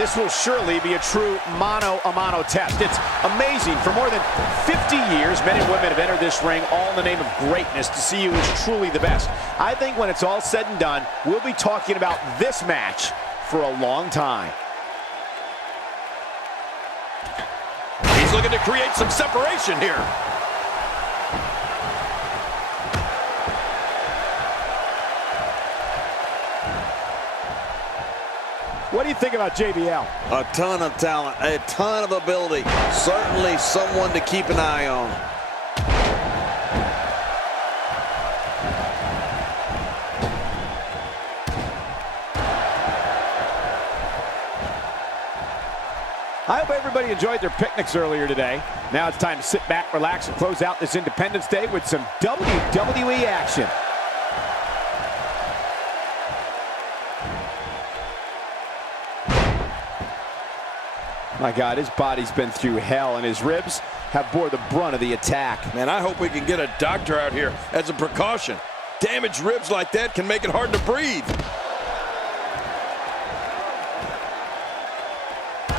This will surely be a true mano-a-mano test. It's amazing. For more than 50 years, men and women have entered this ring all in the name of greatness to see who is truly the best. I think when it's all said and done, we'll be talking about this match for a long time. He's looking to create some separation here. What do you think about JBL? A ton of talent, a ton of ability. Certainly someone to keep an eye on. I hope everybody enjoyed their picnics earlier today. Now it's time to sit back, relax, and close out this Independence Day with some WWE action. My God, his body's been through hell, and his ribs have bore the brunt of the attack. Man, I hope we can get a doctor out here as a precaution. Damaged ribs like that can make it hard to breathe.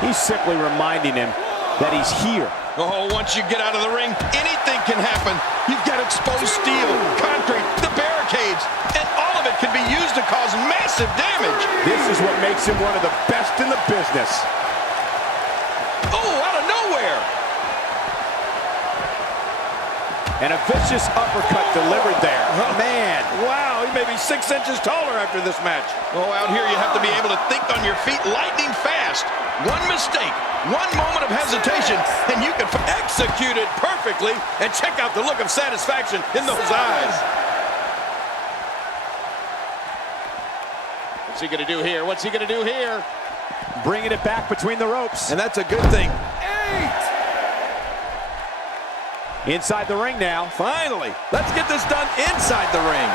He's simply reminding him that he's here. Oh, once you get out of the ring, anything can happen. You've got exposed steel, concrete, the barricades, and all of it can be used to cause massive damage. This is what makes him one of the best in the business. Oh, out of nowhere. And a vicious uppercut delivered there. Oh, man. Wow, he may be 6 inches taller after this match. Oh, out here you have to be able to think on your feet lightning fast. One mistake, one moment of hesitation, and you can execute it perfectly. And check out the look of satisfaction in those eyes. What's he going to do here? What's he going to do here? Bringing it back between the ropes. And that's a good thing. 8! Inside the ring now. Finally, let's get this done inside the ring.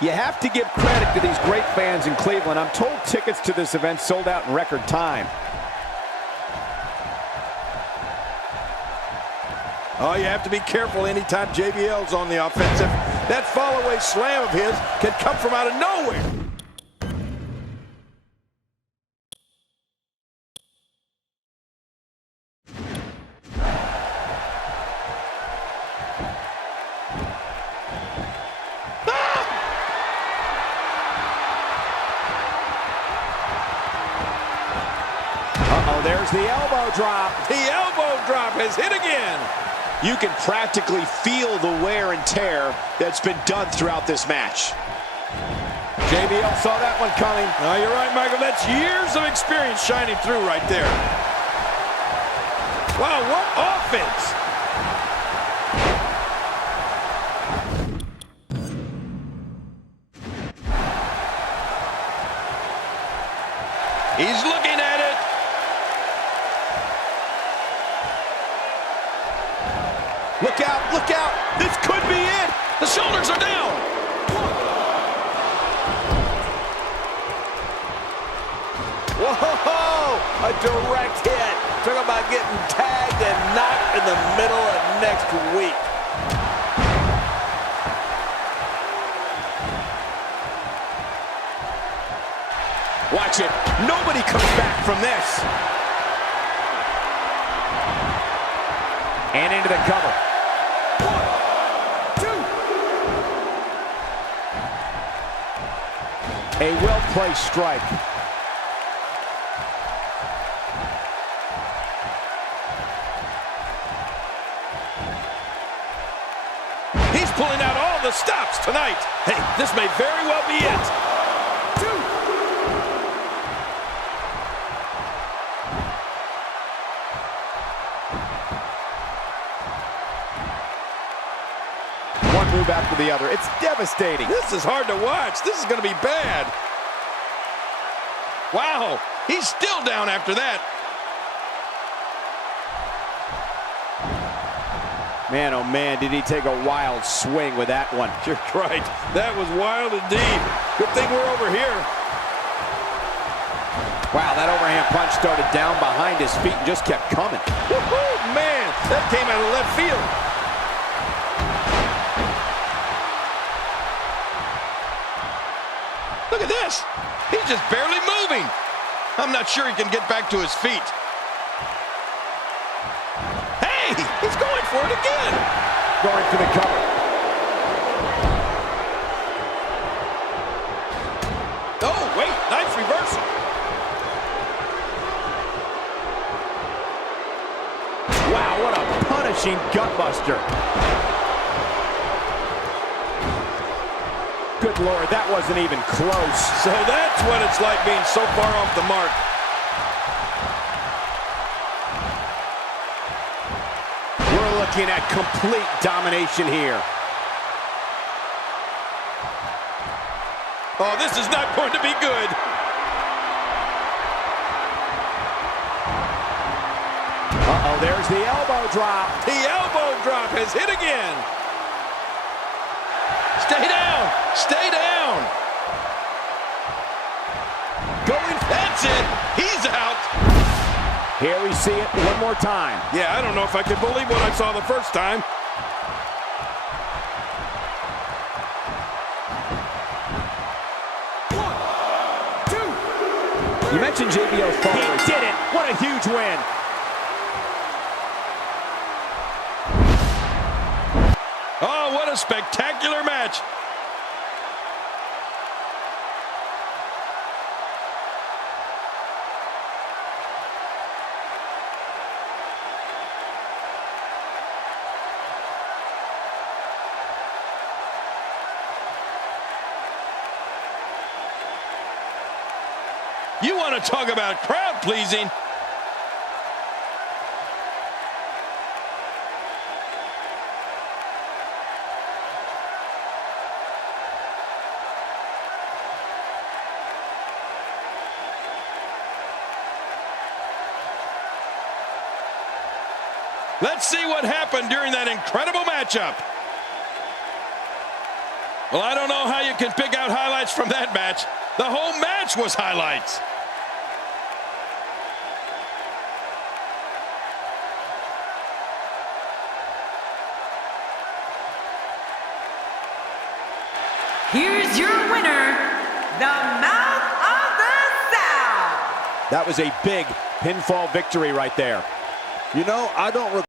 You have to give credit to these great fans in Cleveland. I'm told tickets to this event sold out in record time. Oh, you have to be careful anytime JBL's on the offensive. That fall-away slam of his can come from out of nowhere. Uh-oh, there's the elbow drop. The elbow drop has hit again. You can practically feel the wear and tear that's been done throughout this match. JBL saw that one coming. No, you're right, Michael. That's years of experience shining through right there. Wow, what offense! He's looking at it. Look out, look out. This could be it. The shoulders are down. Whoa, a direct hit. Talk about getting tagged and knocked in the middle of next week. Watch it. Nobody comes back from this. And into the cover. 1, 2. A well-placed strike. He's pulling out all the stops tonight. Hey, this may very well be it. 2. One move after the other. It's devastating. This is hard to watch. This is going to be bad. Wow, he's still down after that. Man, oh man, did he take a wild swing with that one. You're right. That was wild indeed. Good thing we're over here. Wow, that overhand punch started down behind his feet and just kept coming. Woohoo, man, that came out of left field. Look at this. He's just barely moving. I'm not sure he can get back to his feet. Hey, he's going for it again. Going for the cover. Oh, wait, nice reversal. Wow, what a punishing gutbuster. Good Lord, that wasn't even close. So that's what it's like being so far off the mark. We're looking at complete domination here. Oh, this is not going to be good. Uh-oh, there's the elbow drop. The elbow drop has hit again. Stay down. Stay down. Going. That's it. He's out. Here we see it one more time. Yeah, I don't know if I can believe what I saw the first time. You mentioned JBL's fall. He did it. What a huge win. Oh, what a spectacular match. You want to talk about crowd pleasing? Let's see what happened during that incredible matchup. Well, I don't know how you can pick out highlights from that match. The whole match was highlights. Here's your winner, the Mouth of the South. That was a big pinfall victory right there. You know, I don't